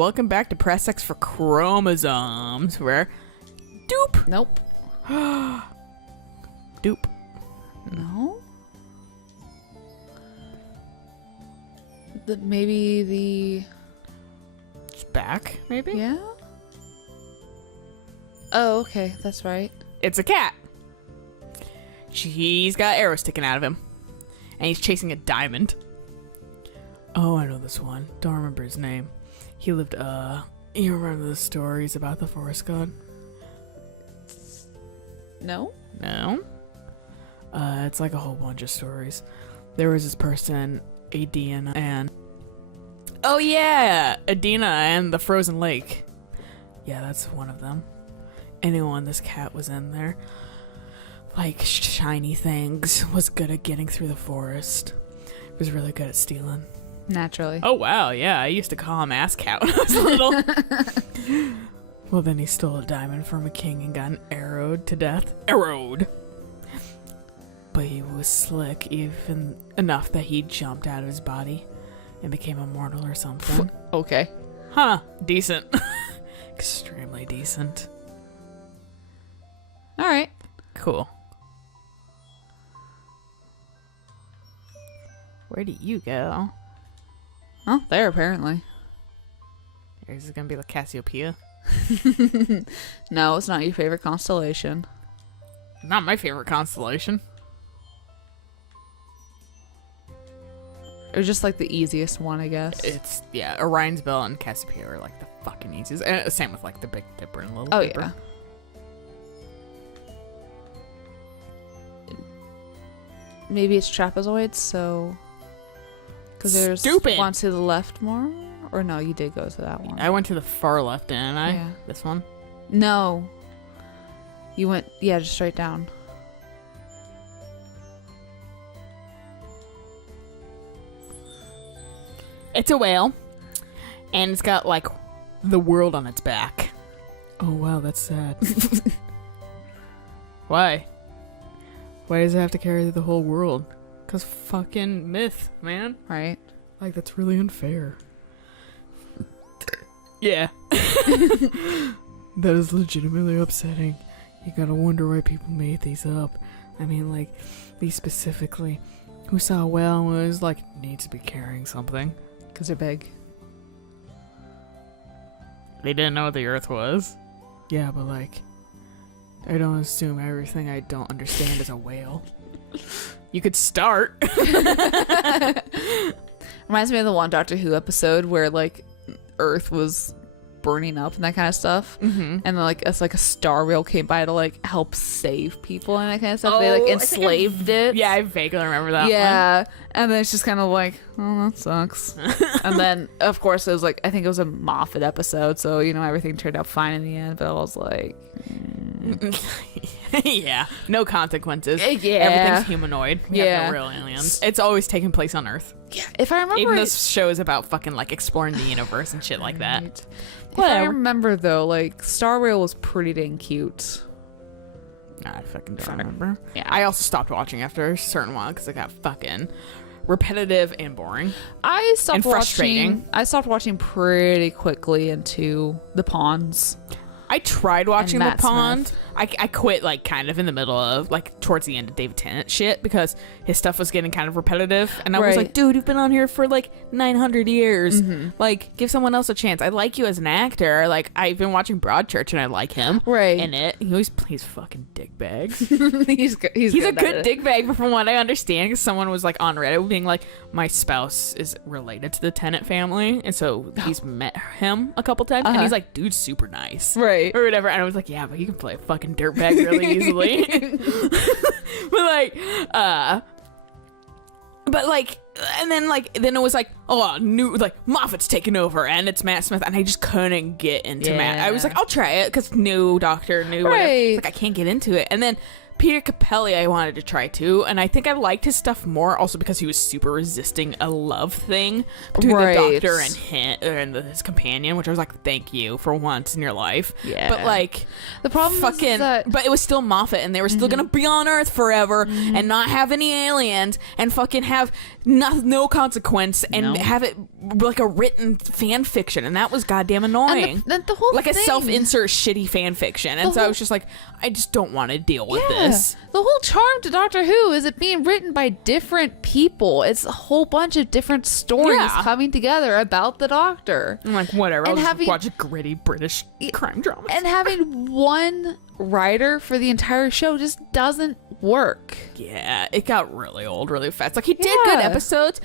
welcome back to Press X for Chromosomes, where Doop. Nope. Doop. No? Maybe the... It's back, maybe? Yeah? Oh, okay. That's right. It's a cat. He's got arrows sticking out of him. And he's chasing a diamond. Oh, I know this one. Don't remember his name. He lived, you remember the stories about the forest god? No? No? It's like a whole bunch of stories. There was this person, Adina, and... Oh yeah! Adina and the frozen lake. Yeah, that's one of them. Anyone, this cat was in there. Like, shiny things. Was good at getting through the forest. Was really good at stealing. Naturally. Oh wow, yeah, I used to call him Ass Cat when I was little. Well, then he stole a diamond from a king and got arrowed to death. Arrowed! But he was slick, even enough that he jumped out of his body and became immortal or something. Okay. Huh, decent. Extremely decent. Alright. Cool. Where do you go? Oh, there apparently. Is it gonna be like Cassiopeia? No, it's not your favorite constellation. Not my favorite constellation. It was just like the easiest one, I guess. It's, yeah, Orion's Belt and Cassiopeia are like the fucking easiest. And same with like the Big Dipper and Little Dipper. Yeah. Maybe it's trapezoids, so... Because there's Stupid! one to the left more? Or no, you did go to that one. I went to the far left, didn't I? Yeah. This one? No. You went, yeah, just straight down. It's a whale. And it's got like the world on its back. Oh wow, that's sad. Why? Why does it have to carry the whole world? Cause fucking myth, man. Right. Like, that's really unfair. Yeah. That is legitimately upsetting. You gotta wonder why people made these up. I mean, like, these specifically. Who saw a whale and was like, needs to be carrying something? Because they're big. They didn't know what the Earth was. Yeah, but like, I don't assume everything I don't understand is a whale. You could start. Reminds me of the one Doctor Who episode where like Earth was burning up and that kind of stuff, and then like it's like a star whale came by to like help save people and that kind of stuff. They like enslaved it. Yeah, I vaguely remember that. Yeah, and then it's just kind of like, oh, that sucks. And then of course it was like, I think it was a Moffat episode, so you know everything turned out fine in the end. But I was like, yeah, no consequences. Yeah, everything's humanoid. We have no real aliens. It's always taking place on Earth. Yeah, if I remember, even this show is about fucking like exploring the universe and shit like that. If I remember though, like Star Whale was pretty dang cute. I fucking don't remember. Yeah, I also stopped watching after a certain while because it got fucking repetitive and boring. I stopped frustrating. I stopped watching pretty quickly into The Pawns. I tried watching The Matt Pond. Smith. I quit like kind of in the middle of like towards the end of David Tennant shit because his stuff was getting kind of repetitive, and I was like, dude, you've been on here for like 900 years. Like, give someone else a chance. I like you as an actor. Like, I've been watching Broadchurch and I like him in it. He always plays fucking dickbags. he's a good dickbag, but from what I understand, because someone was like on Reddit being like, my spouse is related to the Tennant family, and so he's met him a couple times, and he's like, dude's super nice, right, or whatever. And I was like, yeah, but you can play a fucking dirtbag really easily. but like and then it was like, oh, new, like Moffat's taken over and it's Matt Smith, and I just couldn't get into Matt. I was like, I'll try it because new doctor, new whatever. Like, I can't get into it. And then Peter Capelli I wanted to try too, and I think I liked his stuff more also because he was super resisting a love thing between the doctor and him and his companion, which I was like, thank you for once in your life. Yeah. But like the problem is that... but it was still Moffat, and they were still gonna be on Earth forever and not have any aliens and fucking have no consequence and have it like a written fan fiction, and that was goddamn annoying. And the whole like thing, a self-insert shitty fan fiction, and so I was just like, I just don't want to deal with this. The whole charm to Doctor Who is it being written by different people. It's a whole bunch of different stories coming together about the Doctor. I'm like, whatever. And I'll just watch a gritty British crime drama. And having one writer for the entire show just doesn't work. Yeah, it got really old really fast. Like, he did good episodes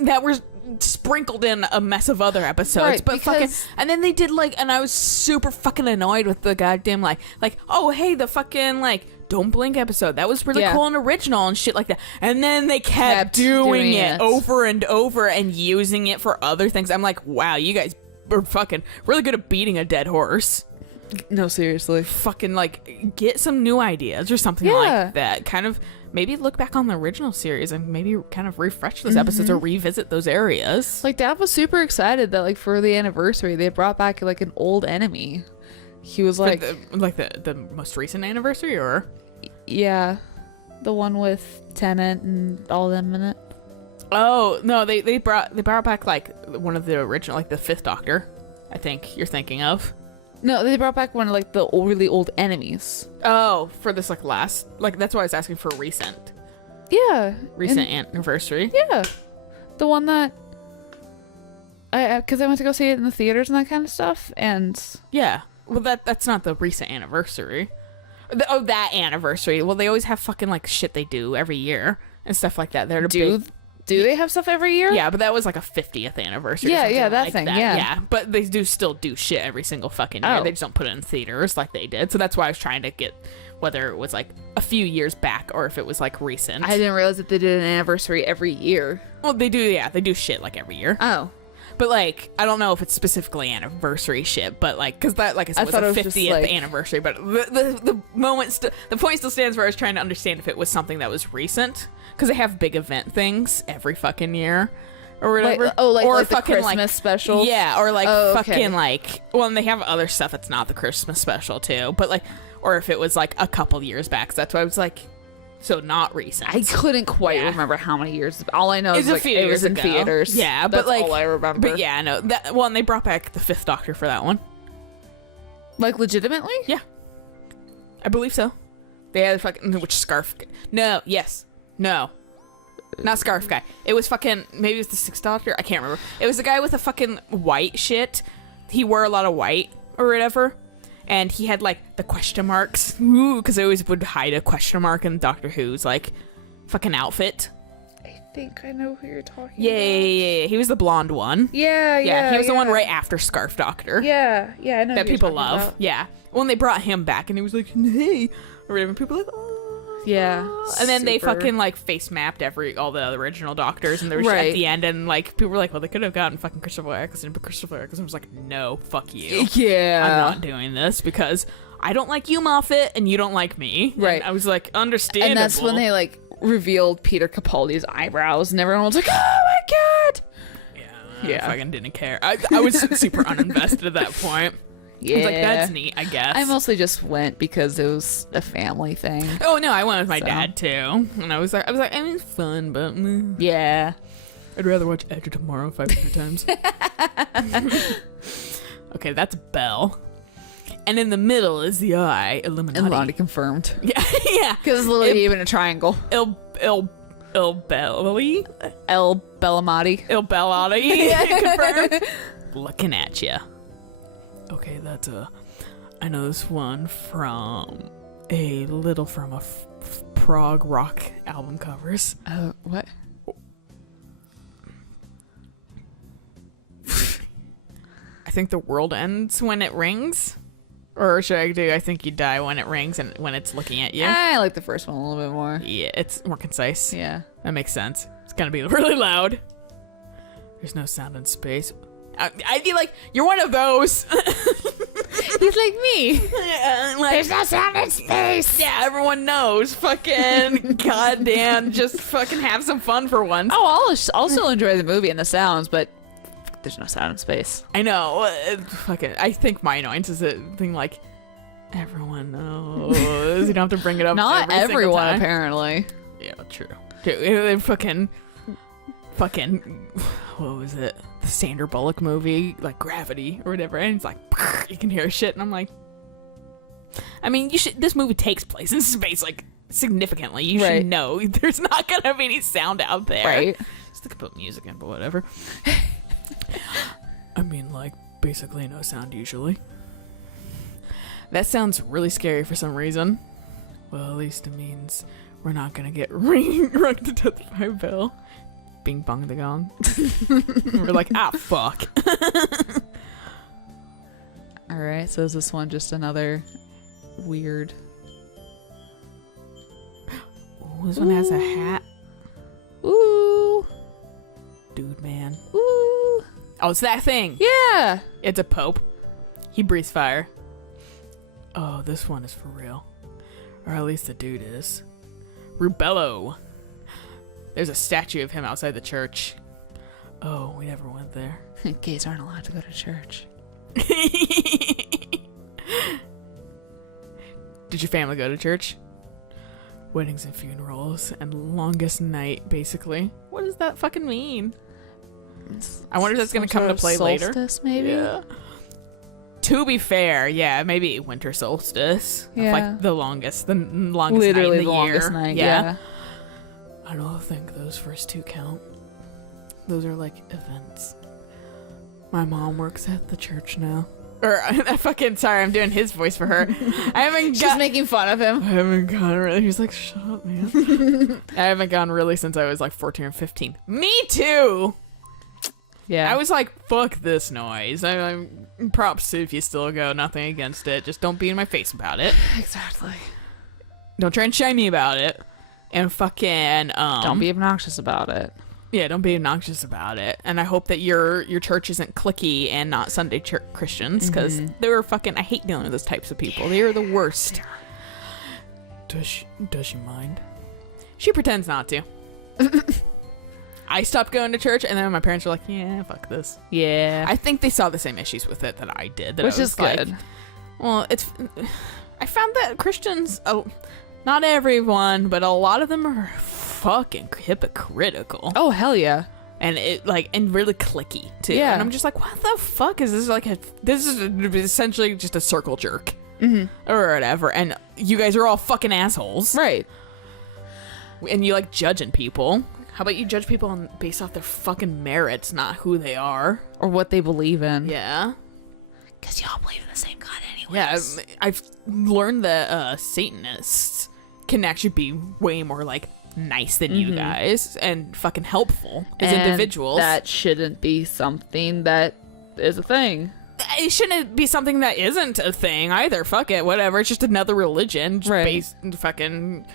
that were sprinkled in a mess of other episodes, but fucking, and then they did like, and I was super fucking annoyed with the goddamn like oh hey, the fucking like Don't Blink episode that was really cool and original and shit like that, and then they kept doing it over and over and using it for other things. I'm like, wow, you guys are fucking really good at beating a dead horse. No, seriously, fucking like get some new ideas or something like that. Kind of maybe look back on the original series and maybe kind of refresh those episodes or revisit those areas. Like, Dad was super excited that like for the anniversary they brought back like an old enemy. He was like the most recent anniversary, or the one with Tennant and all them in it. Oh no, they brought back like one of the original, like the Fifth Doctor, I think you're thinking of. No, they brought back one of like the really old enemies. Oh, for this like last, like that's why I was asking for recent. Yeah. Recent anniversary. Yeah. The one that because I went to go see it in the theaters and that kind of stuff, and yeah. Well, that's not the recent anniversary. That anniversary. Well, they always have fucking like shit they do every year and stuff like that. Do they have stuff every year? Yeah, but that was like a 50th anniversary. Yeah, that like thing. That. Yeah. Yeah, but they do still do shit every single fucking year. Oh. They just don't put it in theaters like they did. So that's why I was trying to get whether it was like a few years back or if it was like recent. I didn't realize that they did an anniversary every year. Well, they do. Yeah, they do shit like every year. Oh. But like, I don't know if it's specifically anniversary shit, but like, because that, like I said, was the 50th anniversary. But the point still stands where I was trying to understand if it was something that was recent, because they have big event things every fucking year, or whatever. Like the Christmas special. Yeah, or like fucking like. Well, and they have other stuff that's not the Christmas special too, but like, or if it was like a couple years back. So that's why I was like. So not recent. I couldn't quite remember how many years. All I know is like, it was in theaters. Yeah, that's but like all I remember. But yeah, no. That well, and they brought back the Fifth Doctor for that one. Like legitimately? Yeah, I believe so. They had fucking scarf. No, not scarf guy. It was fucking maybe it was the Sixth Doctor. I can't remember. It was the guy with the fucking white shit. He wore a lot of white or whatever. And he had, like, the question marks. Because they always would hide a question mark in Doctor Who's, like, fucking outfit. I think I know who you're talking about. Yeah. He was the blonde one. Yeah. He was the one right after Scarf Doctor. Yeah, I know that who people love. About. Yeah. When they brought him back, and he was like, hey. Or whatever. People were like, oh. Yeah. And then they fucking, like, face mapped all the original Doctors. And there was shit at the end. And, like, people were like, well, they could have gotten fucking Christopher Eccleston. But Christopher Eccleston was like, no, fuck you. Yeah. I'm not doing this because I don't like you, Moffat, and you don't like me. Right. And I was like, understandable. And that's when they, like, revealed Peter Capaldi's eyebrows. And everyone was like, oh my God. Yeah. I fucking didn't care. I was super uninvested at that point. Yeah. I was like, that's neat, I guess. I mostly just went because it was a family thing. Oh, no, I went with my dad, too. And I was like, I mean, it's fun, but... Yeah. I'd rather watch Edge of Tomorrow 500 times. Okay, that's Bell. And in the middle is the eye, Illuminati. Illuminati confirmed. Yeah. Because it's literally even a triangle. Il Belli? El Bellamati. Il Bellati. Confirmed. Looking at you. Okay, that's I know this one from a prog rock album covers. What? I think the world ends when it rings. Or should I do I think you die when it rings and when it's looking at you? I like the first one a little bit more. Yeah, it's more concise. Yeah. That makes sense. It's gonna be really loud. There's no sound in space. I'd be like, you're one of those. He's like me. There's no sound in space. Yeah, everyone knows. Fucking goddamn, just fucking have some fun for once. Oh, I'll still enjoy the movie and the sounds, but there's no sound in space. I know. Fucking, I think my annoyance is a thing like everyone knows. You don't have to bring it up. Not every everyone, time. apparently. Yeah, true. Dude, fucking, what was it? The Sandra Bullock movie, like Gravity or whatever, and it's like you can hear shit, and I'm like, I mean, this movie takes place in space, like significantly. You should know there's not gonna be any sound out there, right? Just think about music in, but whatever. I mean, like basically no sound usually. That sounds really scary for some reason. Well, at least it means we're not gonna get rung to death by a bell. Bing bong the gong. We're like, fuck. Alright, so is this one just another weird... Ooh, this one has a hat. Ooh. Dude, man. Ooh. Oh, it's that thing. Yeah. It's a pope. He breathes fire. Oh, this one is for real. Or at least the dude is. Rubello. There's a statue of him outside the church. Oh, we never went there. Gays aren't allowed to go to church. Did your family go to church? Weddings and funerals and longest night, basically. What does that fucking mean? I wonder if that's going to come to play later. Solstice, maybe? Yeah. To be fair, yeah, maybe winter solstice. Yeah. Like the longest Literally night in the the year. longest night, yeah. I don't think those first two count. Those are like events. My mom works at the church now. Or sorry, I'm doing his voice for her. She's making fun of him. I haven't gone really. He's like, shut up, man. I haven't gone really since I was like 14 or 15. Me too. Yeah. I was like, fuck this noise. I'm props if you still go. Nothing against it. Just don't be in my face about it. Exactly. Don't try and shine me about it. And fucking don't be obnoxious about it. Yeah, don't be obnoxious about it. And I hope that your church isn't cliquey and not Sunday church Christians, because they were fucking. I hate dealing with those types of people. They are the worst. Does she mind? She pretends not to. I stopped going to church, and then my parents were like, "Yeah, fuck this." Yeah, I think they saw the same issues with it that I did. That which I was is good. Like, well, I found that Christians, not everyone, but a lot of them are fucking hypocritical. Oh hell yeah. And and really cliquey too. Yeah. And I'm just like, what the fuck is this? This is essentially just a circle jerk or whatever. And you guys are all fucking assholes, right? And you like judging people. How about you judge people based off their fucking merits, not who they are or what they believe in? Yeah. Because y'all believe in the same God anyways. Yeah, I've learned that Satanists can actually be way more like nice than you guys and fucking helpful as individuals. That shouldn't be something that is a thing. It shouldn't be something that isn't a thing either. Fuck it, whatever. It's just another religion, just right? Based fucking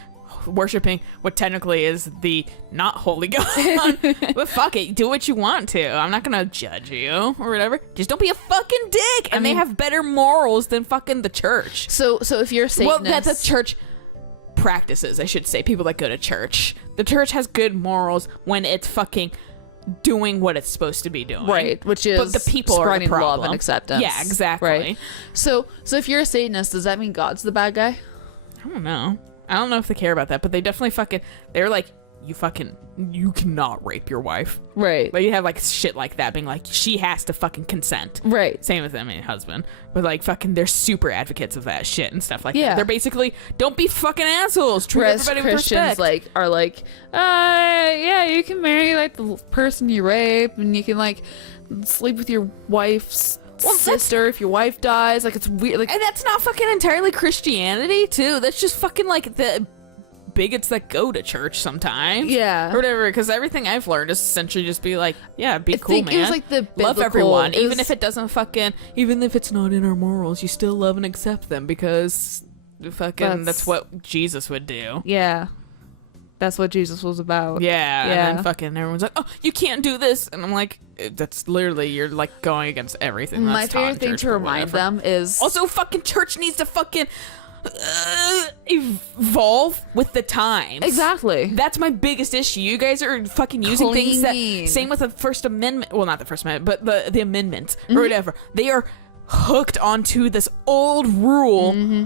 worshiping what technically is the not holy God. But fuck it, do what you want to. I'm not gonna judge you or whatever. Just don't be a fucking dick. And they have better morals than fucking the church. So if you're a Satanist, well, that's a church practices, I should say. People that go to church, the church has good morals when it's fucking doing what it's supposed to be doing, right? Which is but the people spreading are the love and acceptance. Yeah, exactly. Right. So if you're a Satanist, does that mean God's the bad guy? I don't know. I don't know if they care about that, but they definitely they're like, you cannot rape your wife. Right. But you have like shit like that being like, she has to fucking consent. Right. Same with them and husband. But like fucking they're super advocates of that shit and stuff like yeah. that. They're basically, don't be fucking assholes. Treat everybody with Christians respect. are like, yeah, you can marry like the person you rape, and you can like sleep with your wife's sister if your wife dies. Like, it's weird. Like, and that's not fucking entirely Christianity too. That's just fucking like the bigots that go to church sometimes, yeah, or whatever. Because everything I've learned is essentially just be like, yeah, be cool, man. It was like the love everyone, even if it doesn't fucking, even if it's not in our morals, you still love and accept them because fucking that's what Jesus would do. Yeah. That's what Jesus was about. Yeah. Yeah. And then fucking everyone's like, oh, you can't do this. And I'm like, that's literally, you're like going against everything that's My taught in favorite thing church, to but remind whatever. them is Also, fucking church needs to fucking evolve with the times. exactly. That's my biggest issue. You guys are fucking using things that... Clean. Same with the First Amendment. Well, not the First Amendment, but the amendments Mm-hmm. or whatever. They are hooked onto this old rule, Mm-hmm.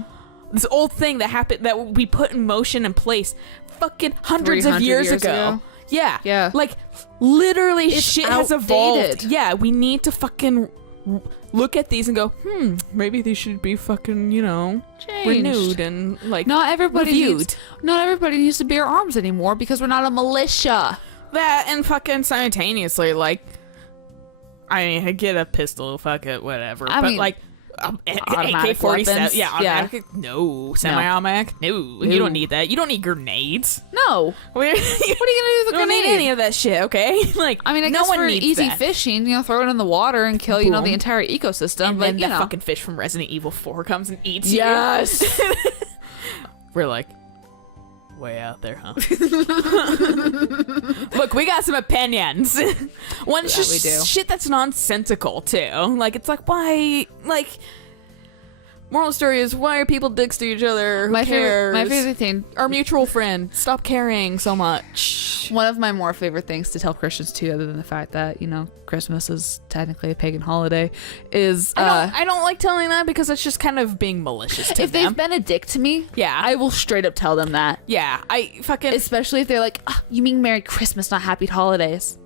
this old thing that happened, that we put in motion and place fucking hundreds of 300 years years ago. ago. Yeah. Yeah. Like, literally It's shit has evolved. outdated. Yeah, we need to fucking look at these and go, maybe these should be fucking, Changed. renewed and, like, Not everybody reviewed. needs to bear arms anymore because we're not a militia. That and fucking simultaneously, like, I mean, I get a pistol, fuck it, whatever. I but mean, like, automatic AK-47, weapons? yeah, automatic, no, semi-automatic, no, you don't need that. You don't need grenades. No. What are you What are you gonna do with a don't grenade? need any of that shit, okay? Like, I mean, I no guess one for needs easy that. fishing, throw it in the water and kill, Boom. the entire ecosystem. And but then the fucking fish from Resident Evil 4 comes and eats you. yes. We're like, way out there, huh? Look, we got some opinions. One's That just we do. shit that's nonsensical, too. Like, it's like, why? Like, moral story is, why are people dicks to each other? Who my cares? favorite thing. Our mutual friend. Stop caring so much. One of my more favorite things to tell Christians too, other than the fact that Christmas is technically a pagan holiday, is I don't like telling that because it's just kind of being malicious to if them. they've been a dick to me, Yeah. I will straight up tell them that. Yeah, I fucking... Especially if they're like, "You mean Merry Christmas, not Happy Holidays."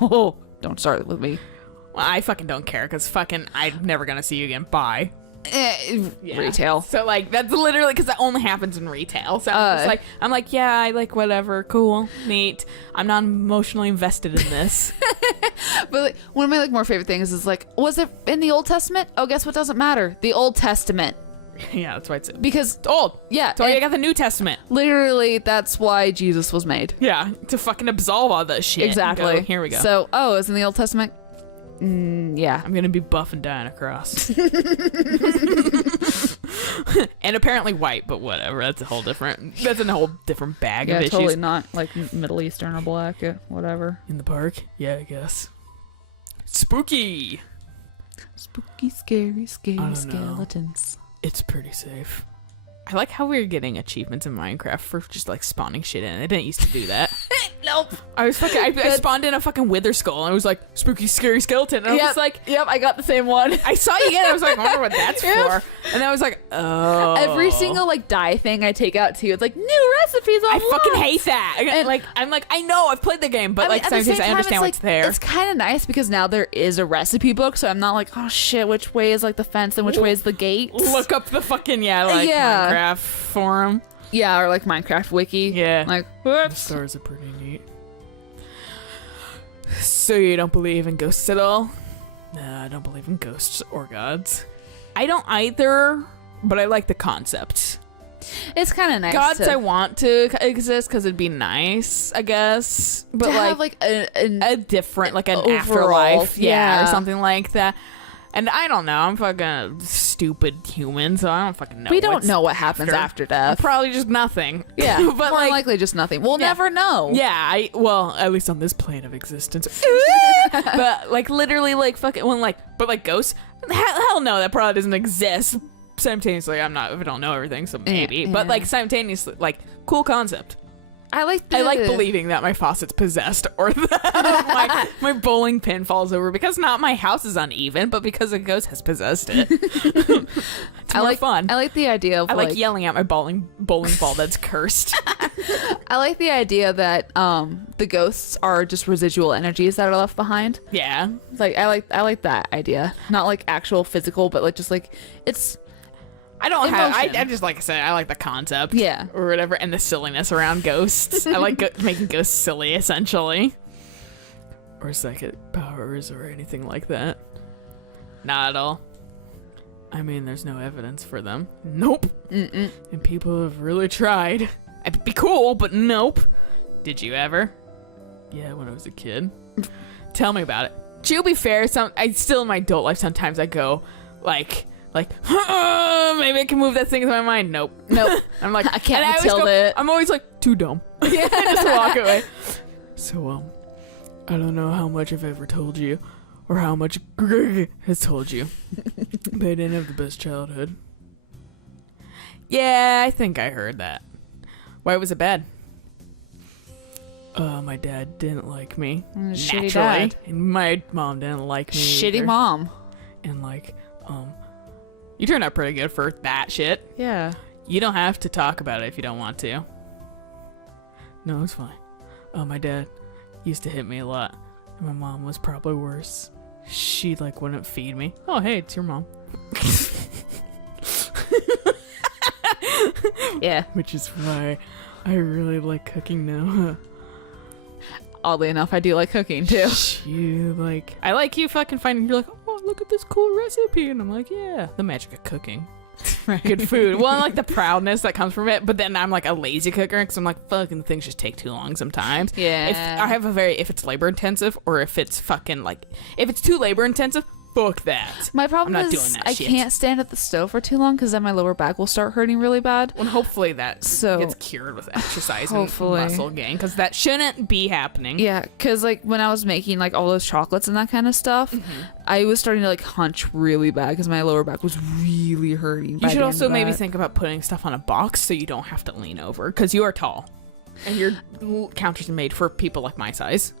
Oh, don't start with me. Well, I fucking don't care because fucking I'm never gonna see you again. Bye. Yeah. Retail. So like that's literally because that only happens in retail. So I'm like, yeah, I like whatever, cool, neat. I'm not emotionally invested in this. But like, one of my more favorite things is like, was it in the Old Testament? Oh, guess what doesn't matter? The Old Testament. Yeah, that's why it's Because old. yeah, That's why and I got the New Testament. literally that's why Jesus was made. Yeah, to fucking absolve all that shit. Exactly. Go, here we go. So, it's in the Old Testament. Yeah. I'm gonna be buff and die on a cross. And apparently white, but whatever. That's a whole different bag Yeah, of issues. totally not like Middle Eastern or black, whatever. In the park? Yeah, I guess. Spooky. Spooky, scary, I scary don't know. skeletons. It's pretty safe. I like how we're getting achievements in Minecraft for just like spawning shit in. I didn't used to do that. Nope. I spawned in a fucking wither skull and I was like, spooky, scary skeleton. And I was like, yep, I got the same one. I saw you again. I was like, I wonder what that's for. And I was like, oh. Every single dye thing I take out too, it's like new recipes. I fucking unlocked. hate that. And- I'm like, I know I've played the game, but at the same I time, understand it's what's there. It's kind of nice because now there is a recipe book, so I'm not like, oh shit, which way is the fence and which way is the gate? Look up the fucking Yeah. Minecraft forum. Yeah, or Minecraft wiki. Yeah. Like, The whoops. stars are pretty neat. So you don't believe in ghosts at all? Nah, I don't believe in ghosts or gods. I don't either, but I like the concept. It's kind of nice. Gods to, I want to exist because it'd be nice, I guess. But to have a different, like an overall, afterlife, yeah, or yeah. something like that. And I don't know. I'm fucking stupid human, so I don't fucking know. we don't what's know what happens after death. Probably just nothing. Yeah, but more likely just nothing. We'll Yeah. never know. Yeah, well, at least on this plane of existence. But literally, fucking when but ghosts, hell no, that probably doesn't exist. Simultaneously, I don't know everything, so maybe. Yeah. But simultaneously, cool concept. I like believing that my faucet's possessed or that my bowling pin falls over because not my house is uneven, but because a ghost has possessed it. It's more fun. I like the idea of I like yelling at my bowling ball that's cursed. I like the idea that the ghosts are just residual energies that are left behind. Yeah. It's I like that idea. Not actual physical, but it's I don't have. Emotion. I just like I said. I like the concept, Yeah. or whatever, and the silliness around ghosts. I like making ghosts silly, essentially, or psychic powers, or anything like that. Not at all. I mean, there's no evidence for them. Nope. Mm-mm. And people have really tried. It'd be cool, but nope. Did you ever? Yeah, when I was a kid. Tell me about it. To be fair, I still in my adult life sometimes I go like like, maybe I can move that thing in my mind. Nope. I'm like, I can't and Matilda it. I'm always like, too dumb. Yeah, I just walk away. So, I don't know how much I've ever told you, or how much Greg has told you, but I didn't have the best childhood. Yeah, I think I heard that. Why was it bad? My dad didn't like me. Shitty Naturally. dad. And my mom didn't like me Shitty either. mom. And you turned out pretty good for that shit. Yeah. You don't have to talk about it if you don't want to. No, it's fine. My dad used to hit me a lot. And my mom was probably worse. She wouldn't feed me. Oh, hey, it's your mom. Yeah. Which is why I really like cooking now. Oddly enough, I do like cooking too. I like you fucking finding, you're like, oh, look at this cool recipe. And I'm like, yeah, the magic of cooking. Right. Good food. Well, I like the proudness that comes from it, but then I'm like a lazy cooker because I'm like, fucking things just take too long sometimes. Yeah. If it's labor intensive or if it's fucking if it's too labor intensive, fuck that. My problem I'm not is doing that I shit. can't stand at the stove for too long because then my lower back will start hurting really bad. Well, hopefully that So- gets cured with exercise Hopefully. and muscle gain because that shouldn't be happening. Yeah, because when I was making all those chocolates and that kind of stuff, I was starting to hunch really bad because my lower back was really hurting. You should also maybe think about putting stuff on a box so you don't have to lean over because you are tall and your counters are made for people like my size.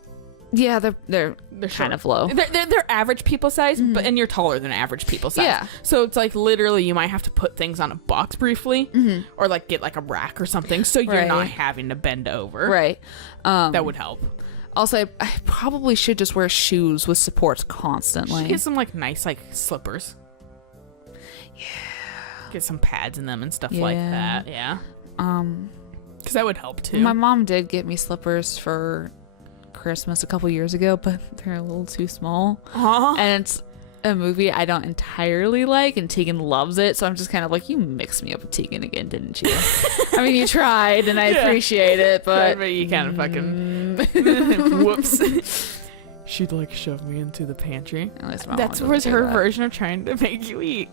Yeah, they're kind short. of low. They're average people size, and you're taller than average people size. Yeah. So it's literally you might have to put things on a box briefly, or get a rack or something, so you're Right. not having to bend over. Right. That would help. Also, I probably should just wear shoes with supports constantly. Get some nice slippers. Yeah. Get some pads in them and stuff like Yeah. that. Yeah. Because that would help too. My mom did get me slippers for Christmas a couple years ago, but they're a little too small. And it's a movie I don't entirely like, and Tegan loves it, so I'm just kind of like, you mixed me up with Tegan again, didn't you? I mean, you tried, and I appreciate it, but you kind of fucking whoops. She'd shove me into the pantry. That's was her version of trying to make you eat.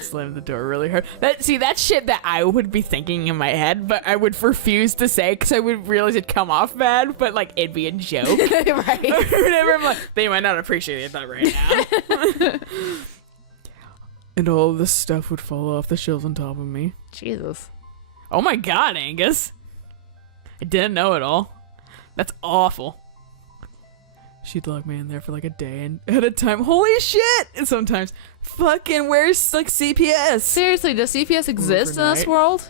Slam the door really hard. That's shit that I would be thinking in my head, but I would refuse to say because I would realize it'd come off bad, but it'd be a joke. Right. Or whatever. I'm like, they might not appreciate that right now. And all this stuff would fall off the shelves on top of me. Jesus. Oh my god, Angus. I didn't know it all. That's awful. She'd lock me in there for a day and at a time. Holy shit! And sometimes, fucking, where's CPS? Seriously, does CPS exist in this world?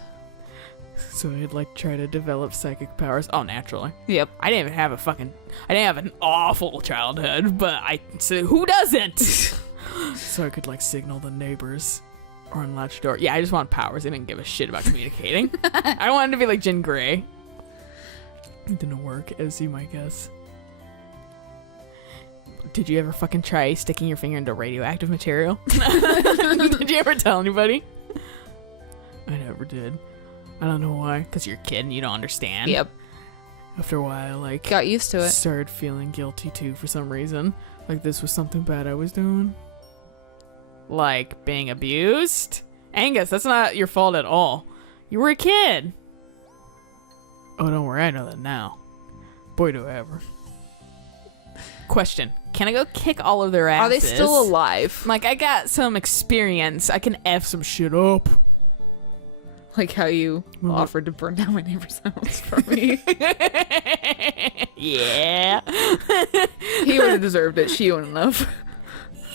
So I'd try to develop psychic powers. Oh, naturally. Yep. I didn't have an awful childhood, but so who doesn't? So I could signal the neighbors or unlatch door. Yeah, I just want powers. I didn't give a shit about communicating. I wanted to be like Jean Grey. It didn't work, as you might guess. Did you ever fucking try sticking your finger into radioactive material? Did you ever tell anybody? I never did. I don't know why. Because you're a kid and you don't understand. Yep. After a while, got used to it. Started feeling guilty too for some reason. This was something bad I was doing. Being abused? Angus, that's not your fault at all. You were a kid. Oh, don't worry, I know that now. Boy, do I ever. Question. Can I go kick all of their asses? Are they still alive? I got some experience. I can F some shit up. Like how you offered to burn down my neighbor's house for me. Yeah. He would have deserved it. She wouldn't have.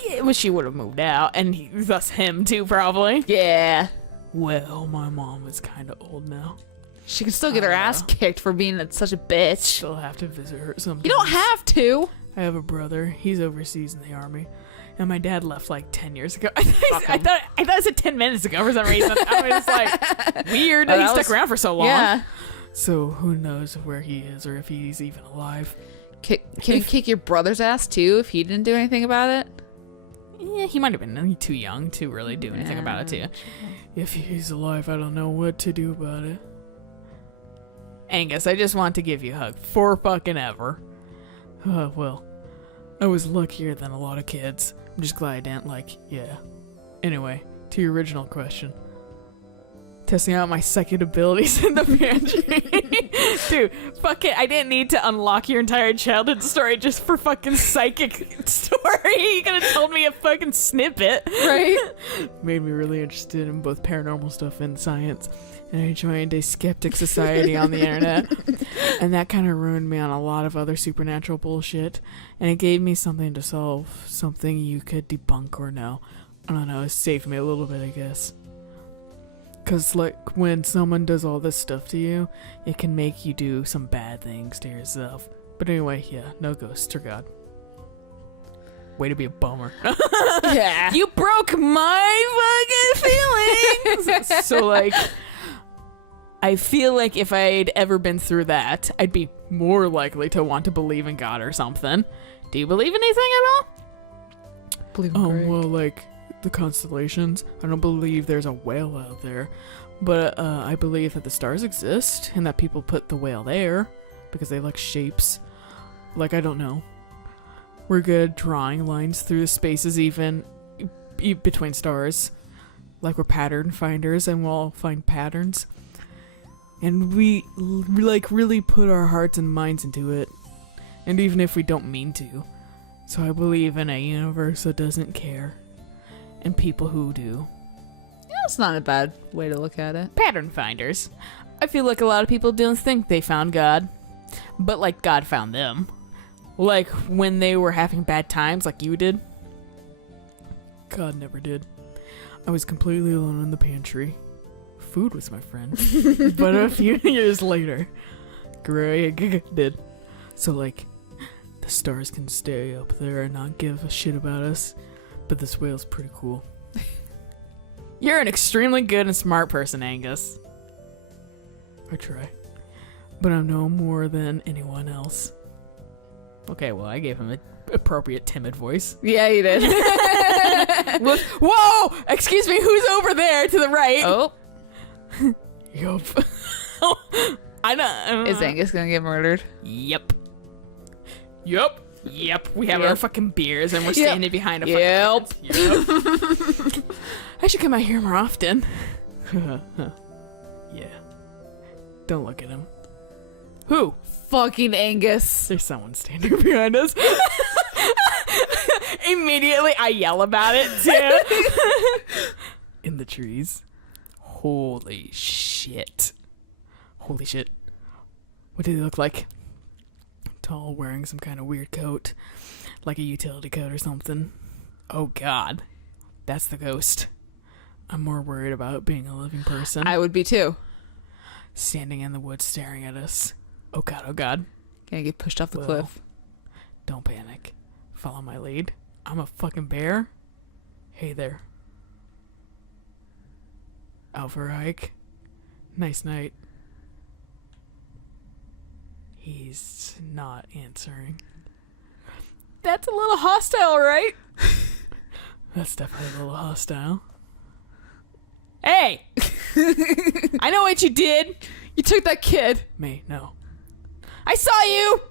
Yeah, well, she would have moved out. And thus him too, probably. Yeah. Well, my mom is kind of old now. She can still get her ass kicked for being such a bitch. Still have to visit her sometimes. You don't have to. I have a brother. He's overseas in the army. And my dad left 10 years ago. I thought it said 10 minutes ago for some reason. I was weird. He stuck around for so long. Yeah. So who knows where he is or if he's even alive. Can you kick your brother's ass too if he didn't do anything about it? Yeah, he might have been too young to really do anything about it too. If he's alive, I don't know what to do about it. Angus, I just want to give you a hug for fucking ever. Well, I was luckier than a lot of kids. I'm just glad I didn't, yeah. Anyway, to your original question. Testing out my psychic abilities in the pantry. Dude, fuck it. I didn't need to unlock your entire childhood story just for fucking psychic story. You could have told me a fucking snippet. Right? Made me really interested in both paranormal stuff and science. And I joined a skeptic society on the internet. And that kind of ruined me on a lot of other supernatural bullshit. And it gave me something to solve. Something you could debunk or no. I don't know. It saved me a little bit, I guess. Because, when someone does all this stuff to you, it can make you do some bad things to yourself. But anyway, yeah, no ghosts or God. Way to be a bummer. Yeah. You broke my fucking feelings! So, I feel like if I'd ever been through that, I'd be more likely to want to believe in God or something. Do you believe anything at all? Believe in Greg. Well, the constellations. I don't believe there's a whale out there, but I believe that the stars exist and that people put the whale there because they like shapes. I don't know. We're good at drawing lines through the spaces, even between stars. We're pattern finders, and we'll find patterns. And we really put our hearts and minds into it, and even if we don't mean to. So I believe in a universe that doesn't care. And people who do. Yeah, that's not a bad way to look at it. Pattern finders. I feel like a lot of people don't think they found God, but God found them. When they were having bad times like you did. God never did. I was completely alone in the pantry. Food was my friend. But a few years later, Greg did. So the stars can stay up there and not give a shit about us. But this whale's pretty cool. You're an extremely good and smart person, Angus. I try. But I'm no more than anyone else. Okay, well, I gave him an appropriate timid voice. Yeah, you did. Whoa! Excuse me, who's over there to the right? Oh. Yup. I know. Is Angus gonna get murdered? Yep. We have our fucking beers and we're standing behind a Yep. I should come out here more often. Yeah. Don't look at him. Who? Fucking Angus. There's someone standing behind us. Immediately I yell about it too. In the trees. Holy shit. What do they look like? Tall, wearing some kind of weird coat, like a utility coat or something. Oh god, that's the ghost. I'm more worried about being a living person. I would be too. Standing in the woods staring at us. Oh god. Gonna get pushed off the cliff. Don't panic. Follow my lead. I'm a fucking bear. Hey there. Out for a hike. Nice night. He's not answering. That's a little hostile, right? That's definitely a little hostile. Hey! I know what you did. You took that kid. Me, no. I saw you!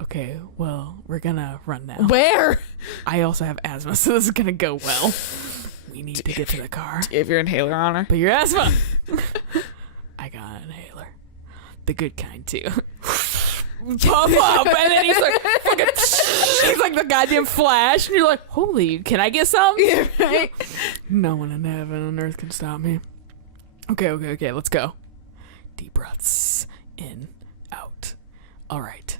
Okay, well, we're gonna run now. Where? I also have asthma, so this is gonna go well. We need to get to the car. Do you have your inhaler on her? But your asthma! I got an inhaler. The good kind, too. Pop up! And then he's like, fucking, he's like the goddamn Flash. And you're like, holy, can I get some? Yeah, right? No one in heaven on earth can stop me. Okay, let's go. Deep breaths. In, out. All right.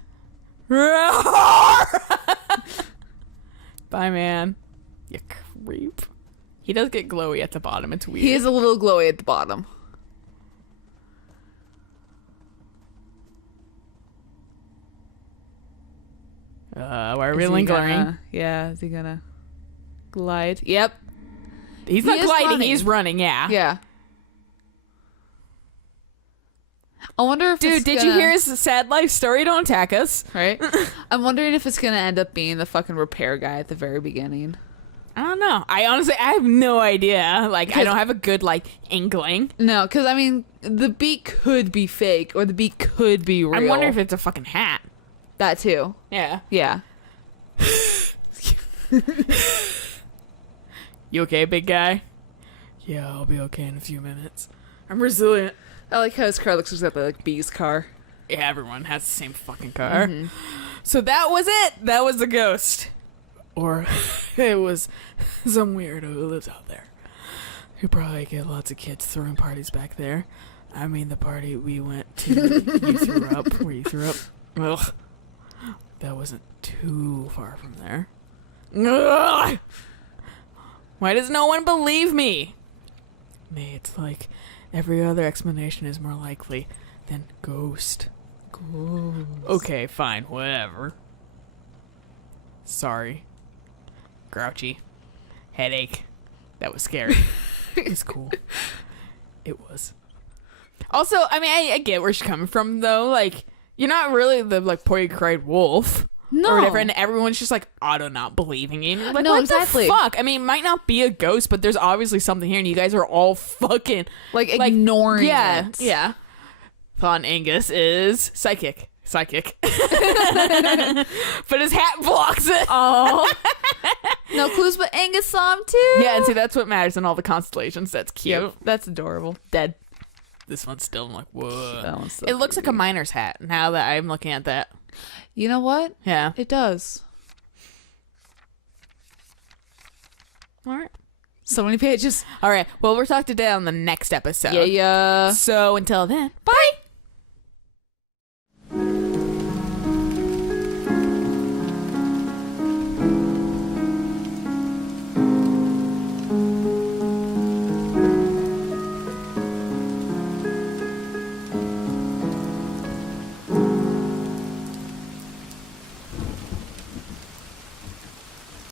Bye, man. You creep. He does get glowy at the bottom. It's weird. He is a little glowy at the bottom. Why are we lingering? Is he gonna glide? Yep. He's not gliding. He's running. Yeah. Yeah. I wonder if Dude, did you hear his sad life story? Don't attack us. Right? I'm wondering if it's gonna end up being the fucking repair guy at the very beginning. I don't know. I have no idea. I don't have a good, inkling. No, because, I mean, the beak could be fake, or the beak could be real. I wonder if it's a fucking hat. That, too. Yeah. Yeah. You okay, big guy? Yeah, I'll be okay in a few minutes. I'm resilient. I like how his car looks exactly like B's car. Yeah, everyone has the same fucking car. So that was it. That was the ghost. Or it was some weirdo who lives out there. Who probably get lots of kids throwing parties back there. I mean, the party we went to, you threw up, where you threw up. Ugh. That wasn't too far from there. Ugh. Why does no one believe me? May, it's like every other explanation is more likely than ghost. Ghost. Okay, fine, whatever. Sorry. Grouchy. Headache. That was scary. It's cool. It was. Also, I mean, I get where she's coming from, though. Like, you're not really the, like, boy who cried wolf. No. Or whatever, and everyone's just like, auto not believing you. And you're like, No, what exactly. the fuck? I mean, it might not be a ghost, but there's obviously something here, and you guys are all fucking... Like ignoring it. Yeah. Von Angus is psychic. But his hat blocks it. Oh. No clues, but Angus saw him too. Yeah, and see, that's what matters in all the constellations. That's cute. Yep, that's adorable. Dead. This one's still, I'm like, whoa. That one's so It looks like a creepy. miner's hat now that I'm looking at that. You know what? Yeah. It does. All right. So many pages. All right. Well, we're talking today on the next episode. Yeah. So until then, bye.